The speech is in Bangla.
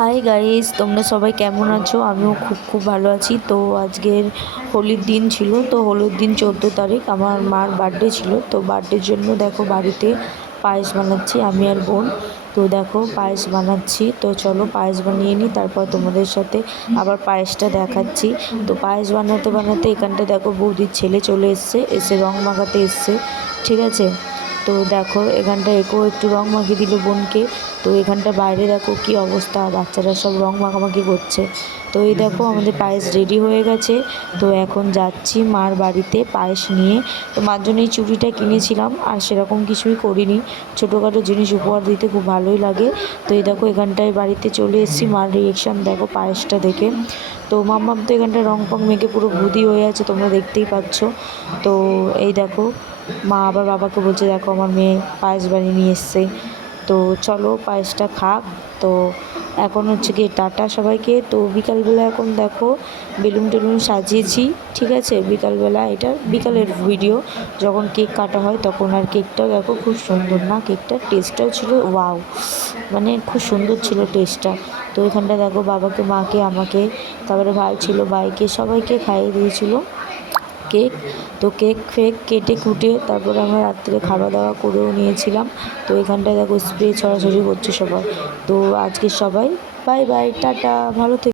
হাই গাইস, তোমরা সবাই কেমন আছো? আমিও খুব ভালো আছি। তো আজকের হোলির দিন ছিল, তো হোলির দিন 14 তারিখ আমার মার বার্থডে ছিল। তো বার্থডের জন্য দেখো বাড়িতে পায়েস বানাচ্ছি আমি আর বোন। তো দেখো পায়েস বানাচ্ছি, তো চলো পায়েস বানিয়ে নিই, তারপর তোমাদের সাথে আবার পায়েসটা দেখাচ্ছি। তো পায়েস বানাতে বানাতে এখানটা দেখো বৌদির ছেলে চলে এসে রং মাখাতে এসছে, ঠিক আছে। তো দেখো এখানটা একেও একটু রং মাখিয়ে দিল বোনকে। তো এখানটা বাইরে দেখো কি অবস্থা, বাচ্চারা সব রং মাখামাখি করছে। তো এই দেখো আমাদের পায়েস রেডি হয়ে গেছে। তো এখন যাচ্ছি মার বাড়িতে পায়েস নিয়ে। তো মার জন্য এই চুড়িটা কিনেছিলাম, আর সেরকম কিছুই করিনি, ছোটোখাটো জিনিস উপহার দিতে খুব ভালোই লাগে। তো এই দেখো এখানটায় বাড়িতে চলে এসেছি, মার রিয়েকশান দেখো পায়েসটা দেখে। তো মাম্মাম তো এখানটা রং ফং মেখে পুরো ভুদি হয়ে আছে, তোমরা দেখতেই পাচ্ছ। তো এই দেখো মা আবার বাবাকে বলছে দেখো আমার মেয়ে পায়েস বানিয়ে নিয়ে এসছে। তো চলো পায়েসটা খাক। তো এখন হচ্ছে কি টাটা সবাইকে। তো বিকালবেলা এখন দেখো বেলুন টেলুন সাজিয়েছি, ঠিক আছে। বিকালবেলা এটা বিকালের ভিডিও, যখন কেক কাটা হয় তখন। আর কেকটাও দেখো খুব সুন্দর না, কেকটার টেস্টটাও ছিল ওয়াও, মানে খুব সুন্দর ছিল টেস্টটা। তো এখানটা দেখো বাবাকে, মাকে, আমাকে, তারপরে ভাই ছিল, ভাইকে, সবাইকে খাইয়ে দিয়েছিল কেক। তো কেক ফেক কেটে কুটে তারপরে আমরা রাত্রে খাওয়া দাওয়া করেও নিয়েছিলাম। তো এখানটায় দেখো স্প্রে ছড়াছড়ি করছে সবাই। তো আজকে সবাই বাই বাই টাটা, ভালো থেকে।